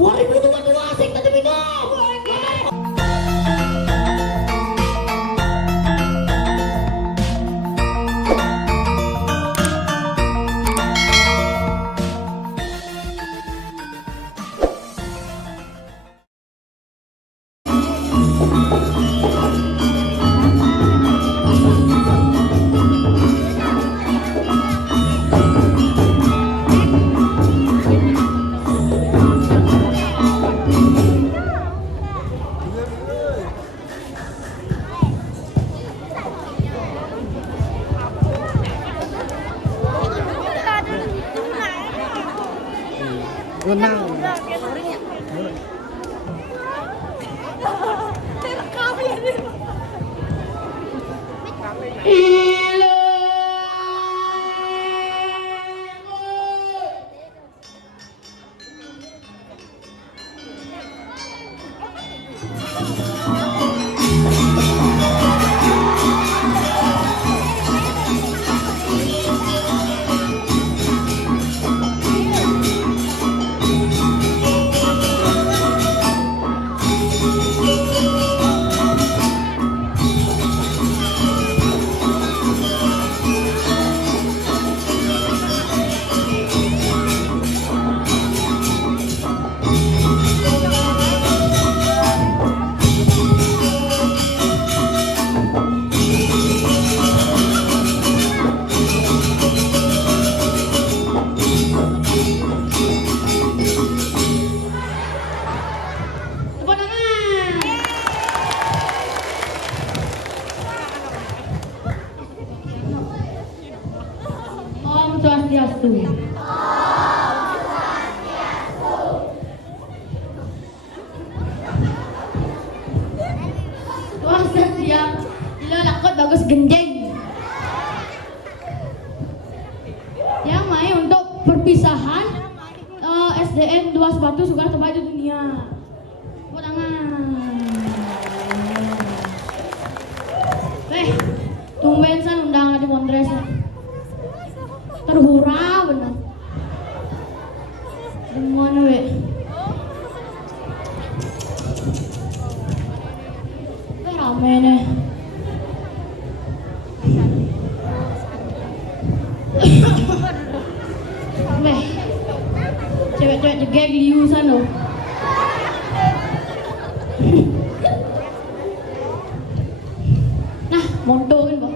2022 asik tadi minum. Renang. Om Swastiastu. Wah, siap. Gila lakot bagus genjeng. Yang main untuk perpisahan SDN 2 Sebatu Suka Terbaik di Dunia. Tepuk tangan. Tumben san undang di Mondres. Terhura benar. Gimana we? Rame nih. Weh, cewek-cewek jegek liusan loh. Nah, montoin bang.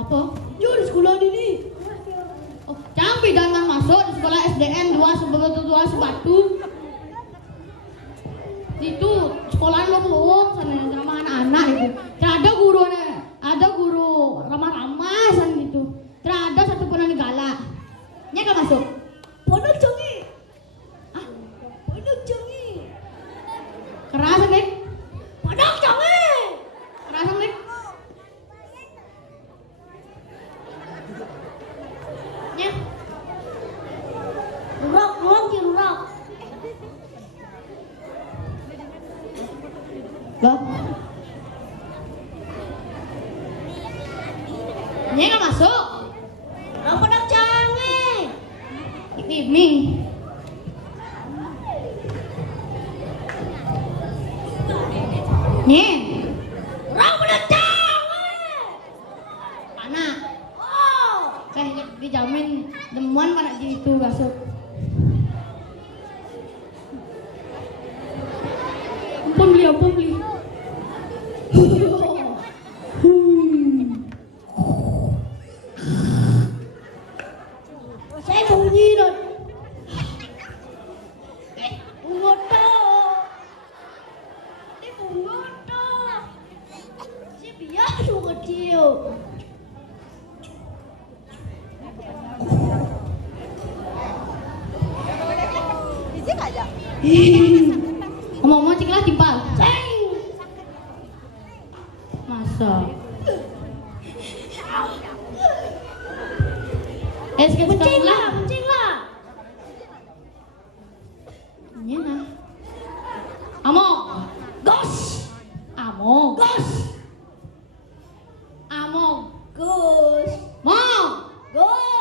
Apa? Yo di sekolah ini. Oh, jangan jangan masuk di sekolah SDN 2 Sebatu. Itu sekolah lo bohong sana sama anak-anak itu. Tidak ada guru ada guru ramah-ramah sana gitu. Tidak ada satu pun yang galak. Nya gak masuk. Pondok jongi. Ah, pondok jongi. Keras nih. Pondok jongi. Keras nih. Nya. Rurok. Loh. Nya nggak masuk. Orang pedang canggih. Ini. Nya. Orang pedang canggih. Mana? Oh. Dijamin demuan pada gitu masuk. Ampun beli. Saya bunyi dong. Bungut dong. Ini bungut dong. Si biar tuh kecil. Ngomong-ngomong ciklah timpal. Ceng. Masa? Sekali Mencing lah. lah. Ini nah. Amok. Gos. Amok. Gos. Amok. Gos. Mau. Gos.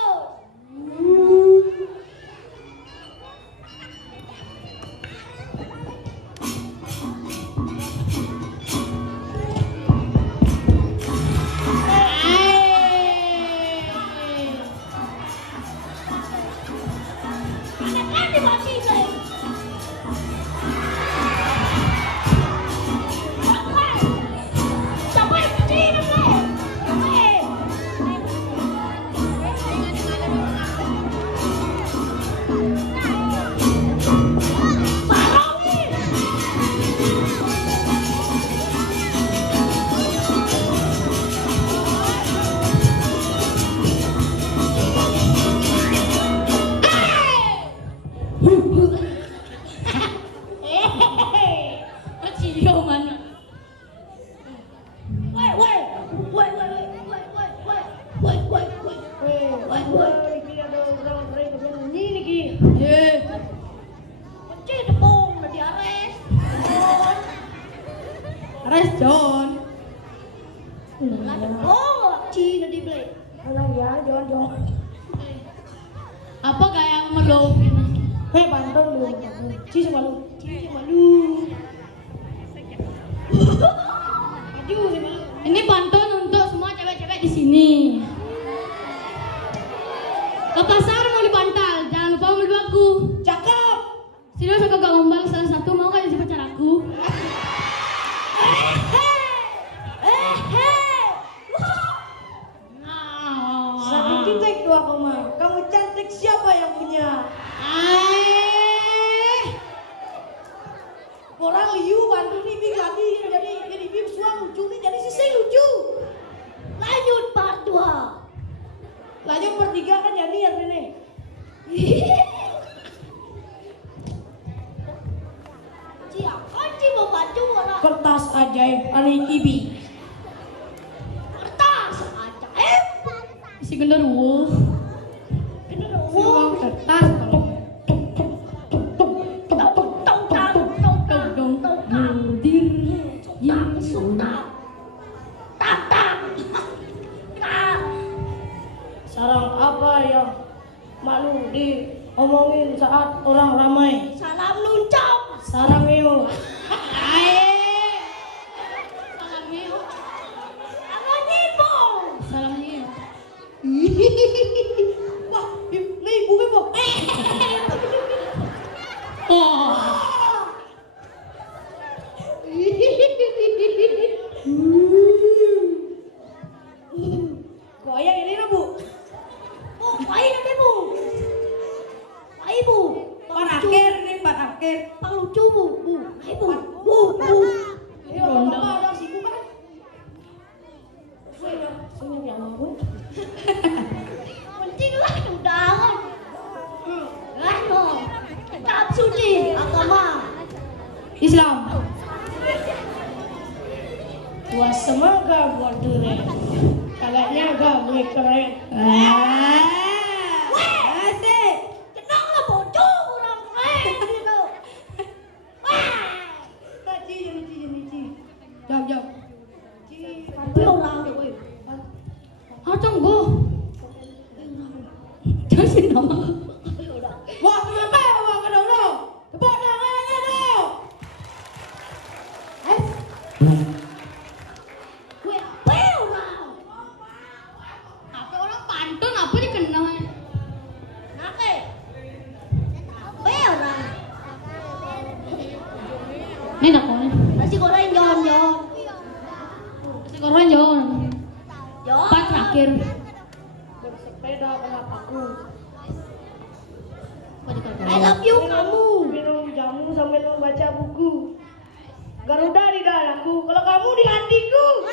Anak-anak masih guys. Sampai begini guys. Cio mana? Res John. Apa kayak meluk ini? Pantong dulu. Ci malu. Ini pantun untuk semua cewek-cewek di sini. Ke pasar mau dibantal, jangan lupa beli aku. Cakep. Serius aku gak gombal salah satu mau kan jadi pacar aku. Satu titik 2 koma. Kamu cantik siapa yang punya? Orang liu bantu nih bing lagi jadi bim suang lucu nih jadi sising lucu. Lanjut part 2. Lanjut part 3 kan jadi ya ini. Siapa sih mau baju orang? Kertas ajaib Ali Ibi. Kertas ajaib. Si genderuwo. Genderuwo. Kertas kalau sarang apa yang malu diomongin saat orang ramai? Salam nuncok. Sarang iyo. salam Neo. Salam nyibong. Salam Neo. Wah, ini ibu bebo. Oh. Goyang ini lah bu. Bu, baik nanti bu. Baik bu. Paraker nih paraker. Pak lucu bu. Baik bu. Bu. Ini orang mama ada sibuk kan? Senyum yang mau. Penting lah undangan. Ano? Kitab suci agama Islam. Wah semoga buat dure. Kayaknya agak gue keren. Asik. Tenang lah bocor orang keren gitu. Wah. Cici. Jawab. Tapi orang gue. Acang Iya sih nama. Wah, kenapa? Wah, kenapa? Tepuk tangannya dong. Gue apa orang? Apa orang pantun apa dikenal? Nake. Apa orang? Ini nak kau ni. Nasi goreng Jon. Nasi goreng Jon. Empat terakhir. Bersepeda aku. Apa dikatakan? I love you kamu. Minum jamu sambil membaca buku. Garuda di dadaku, kalau kamu di hatiku.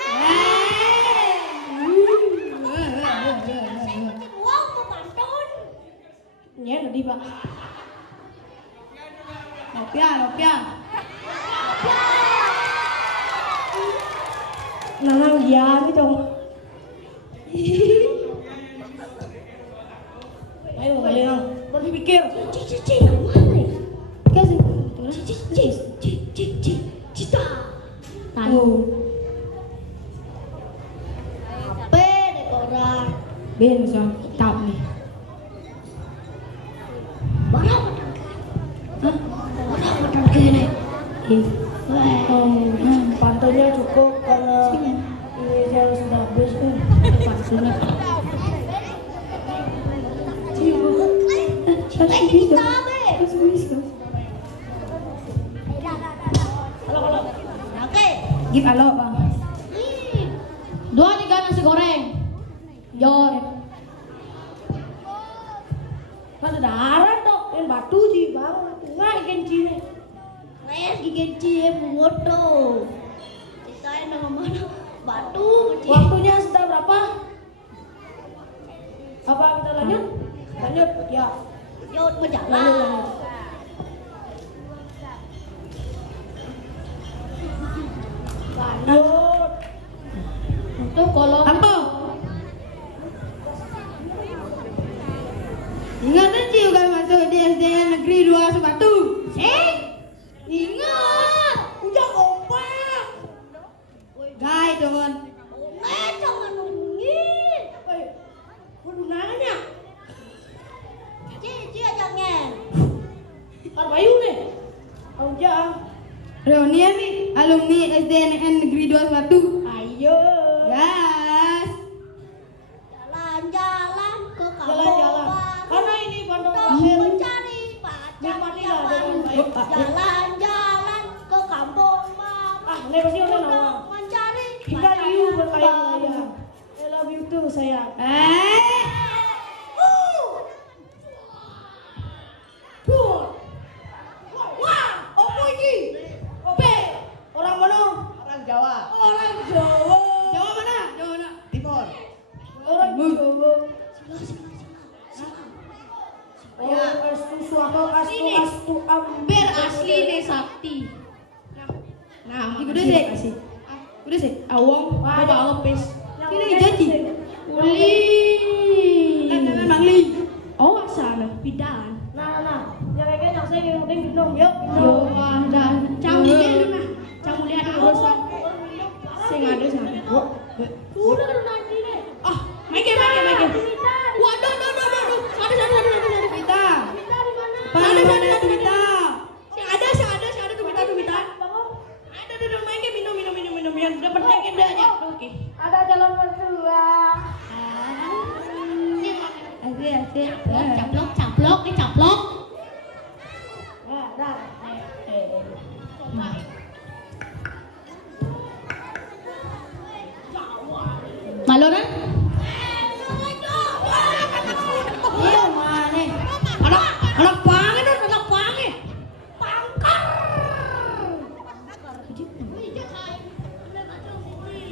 Wow, mau pantun. Ya, tadi Pak. Nopia. Nanang dia nih dong. Ayo kalian, berpikir. Cici, Kasih. Cita. Tahu. Apa deh orang? Ben soal kitab nih. Barang kene. Pantunnya cukup karena ini saya sudah habis nih. Pantunnya. Kita be. Halo. Oke. Give alo bang. 2-3 nasi goreng. Jon. Kan ada darah dok, yang batu sih bang. Nggak ikan cine. Res gigenci foto. Ceritain dengan mana? Batu. Waktunya sudah berapa? Apa kita lanjut? Lanjut, ya. Yuk berjalan. Lanjut. Lanjut. Untuk kalau Apa? Ingat aja juga masuk di SDN Negeri 2 Subatu. Ingat. Udah kompak. Gai teman. Jangan nungguin. Waduh nanya. Cici ajangnya. Kan Bayu nih. Ujang. Reunian nih alumni SDN Negeri 2 Subatu. Ayo. Gas. Jalan-jalan ke kampung. Jalan-jalan. Karena ini pantun Untuk terakhir. mencari pacar yang baru. Jalan-jalan ke kampung mama. Ah, ini pasti orang Untuk nama. mencari Hingga pacar you yang berkaya baru. raya. I love you too sayang. Wah, apa ini? Ope, orang mana? Orang Jawa. Orang Jawa. Jawa mana? Jawa mana? Timur. Orang Jawa. Oh, astu suaka astu amber asli nih sakti. Nah, udah sih. Udah sih. Awong, apa ngelupis? Ini jadi. Uli. Kan Bangli. Oh, sana pidan. Nah. Yang kayak saya yang penting minum, yuk. Yo dan camu deh lu nah. Camu lihat ada urusan. Sing ada sama. Udah nanti deh. Ah, make. Waduh. Sada kita. Sada kita. Sing ada tuh kita. Ada make minum yang udah penting dah aja. Oke. Ada jalan berdua. Asik. Caplok. Nah, dah. Malu kan? Iya mana? Anak pange. Pangkar.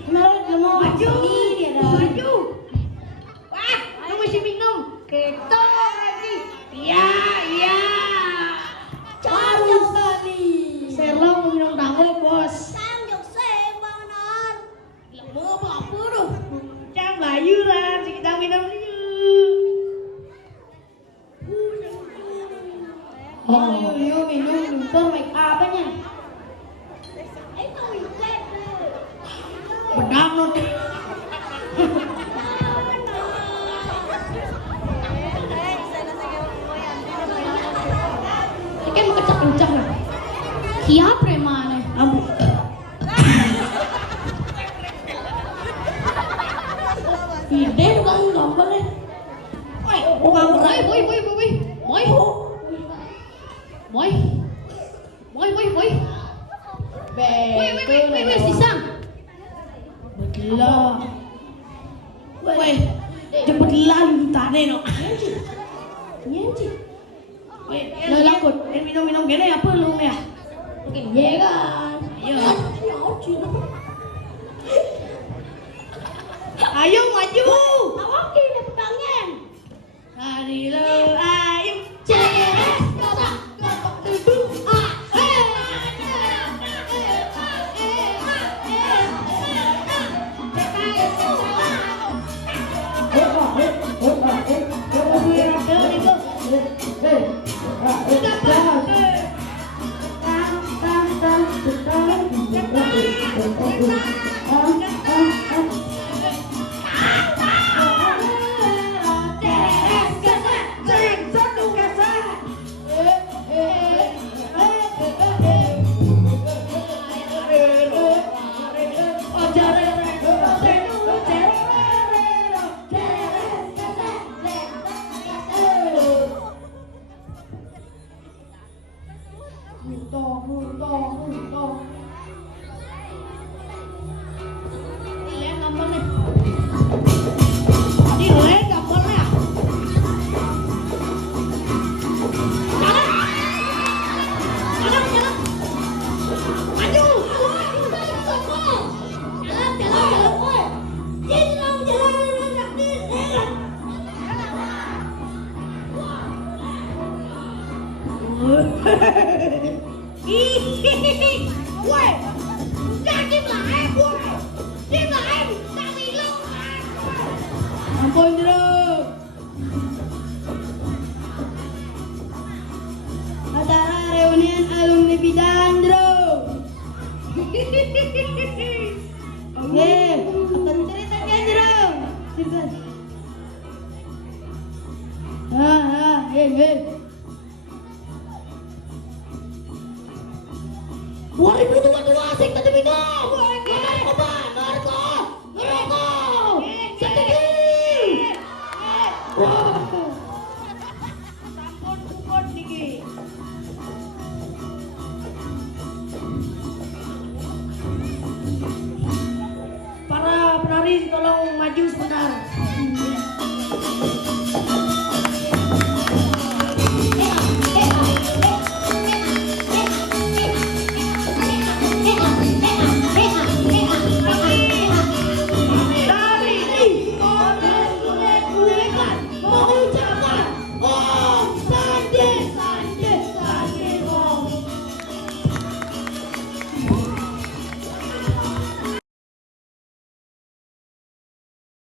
Kemarin dia mau ini dia dah. Maju. Wah, lu mesti minum. Kita lagi. Iya. Baru sekali. Serlo mau minum tamu, Bos. Sanjung banget. Mau apa tuh? Cang Bayu lah, kita minum dulu. Oh, yuk minum ntar make upnya. Bedang non. Weh, sisang. Belah. Weh, cepet lan tane no. Nyenci. Weh, Lah, lakut. minum gini apa lu ya? Iya kan. Ayo maju. Oke, dapat pedangnya. Hari lo ayo. Ceres, kotak, kotak, duduk, Lihat gambarnya. Ini lihat gambarnya. Ampun Jero. Acara reunian alumni bidan Jero. Oke, akan ceritakan Jero. Cerita. Hei. 2022 asik tadi minum. Narko. Sedikit. Sampun kupon niki. Para penari tolong maju sebentar.